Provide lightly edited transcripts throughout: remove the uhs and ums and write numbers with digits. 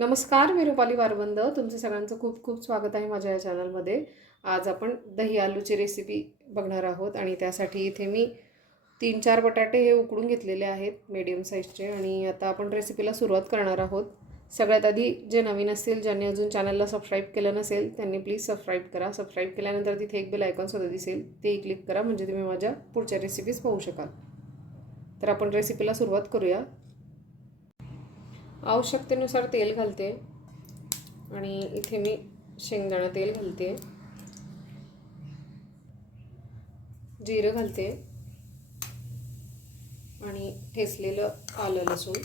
नमस्कार, मी रुपाली वारवंद. तुमचं सगळ्यांचं खूप खूप स्वागत आहे माझ्या या चॅनलमध्ये. आज आपण दही आलूची रेसिपी बघणार आहोत आणि त्यासाठी इथे मी 3-4 बटाटे हे उकडून घेतलेले आहेत मीडियम साईजचे. आणि आता आपण रेसिपीला सुरुवात करणार आहोत. सगळ्यात आधी जे नवीन असतील, ज्यांनी अजून चॅनलला सबस्क्राईब केलं नसेल त्यांनी प्लीज सबस्क्राईब करा. सबस्क्राईब केल्यानंतर तिथे एक बेल आयकॉनसुद्धा दिसेल, तेही क्लिक करा म्हणजे तुम्ही माझ्या पुढच्या रेसिपीज पाहू शकाल. तर आपण रेसिपीला सुरुवात करूया. आवश्यकतेनुसार तेल घालते आणि इथे मी शेंगदाणा तेल घालते, जिरं घालते आणि ठेचलेलं आलं लसूण,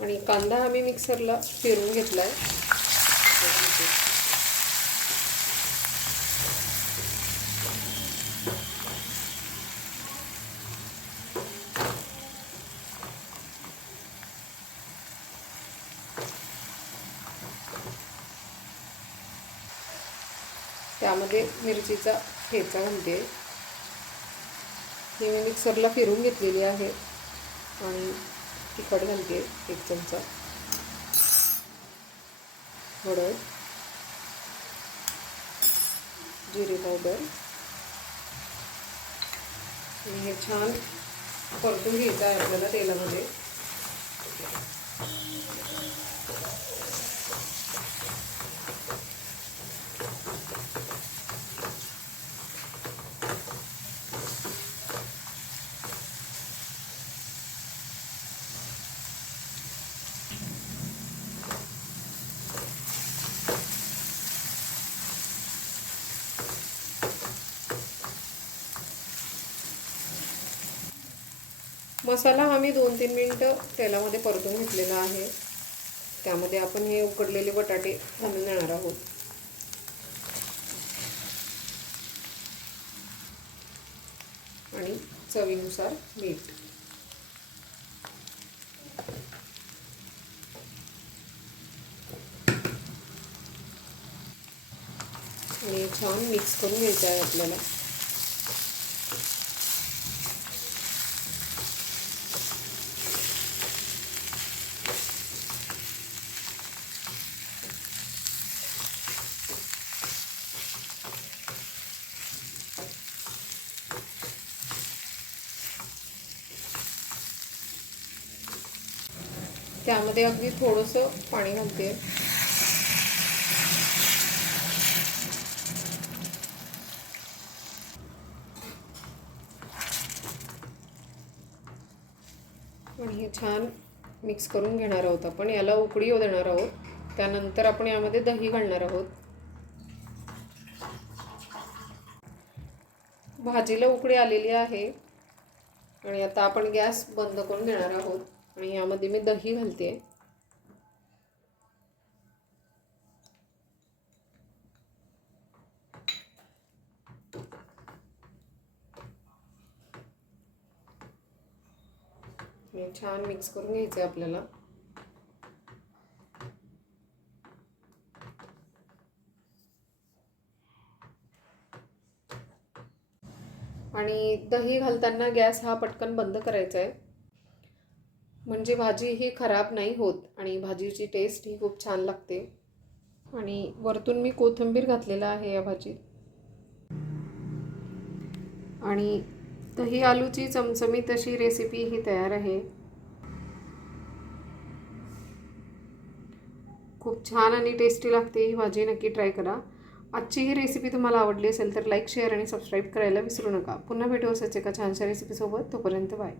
आणि कांदा आम्ही मिक्सरला फिरवून घेतला आहे. त्यामध्ये मिरचीचा ठेचा घालते. ही मी मिक्सरला फिरवून घेतलेली आहे. आणि तिखट घालते 1 चमचा, हळद, जिरे पावडर. आणि हे छान परतून घ्यायचं आहे आपल्याला तेलामध्ये. मसाला आम्ही 2-3 मिनटं तेलामध्ये परतून घेतलेला आहे. त्यामध्ये आपण हे उकडलेले बटाटे घालून देणार आहोत. आणि चवीनुसार मीठ. आणि छान मिक्स करून घ्यायचं आहे आपल्याला. त्यामध्ये अगदी थोडंसं पाणी घालते. आणि हे छान मिक्स करून घेणार आहोत आपण. याला उकळी येऊ देणार आहोत. त्यानंतर आपण यामध्ये दही घालणार आहोत. भाजीला उकळी आलेली आहे आणि आता आपण गॅस बंद करून देणार आहोत. आणि यामध्ये मी दही घालते. छान मिक्स करून घ्यायचं आपल्याला. आणि दही घालताना गॅस हा पटकन बंद करायचा आहे म्हणजे भाजी ही खराब नाही होत आणि भाजीची टेस्ट ही खूप छान लागते. आणि वरतून मी कोथिंबीर घातलेला आहे या भाजीत. आणि दही आलूची चमचमीत अशी रेसिपी ही तयार आहे. खूप छान आणि टेस्टी लागते ही भाजी. नक्की ट्राय करा. आजची ही रेसिपी तुम्हाला आवडली असेल तर लाईक, शेअर आणि सबस्क्राईब करायला विसरू नका. पुन्हा भेटू असेच एका छानशा रेसिपीसोबत. तोपर्यंत बाय.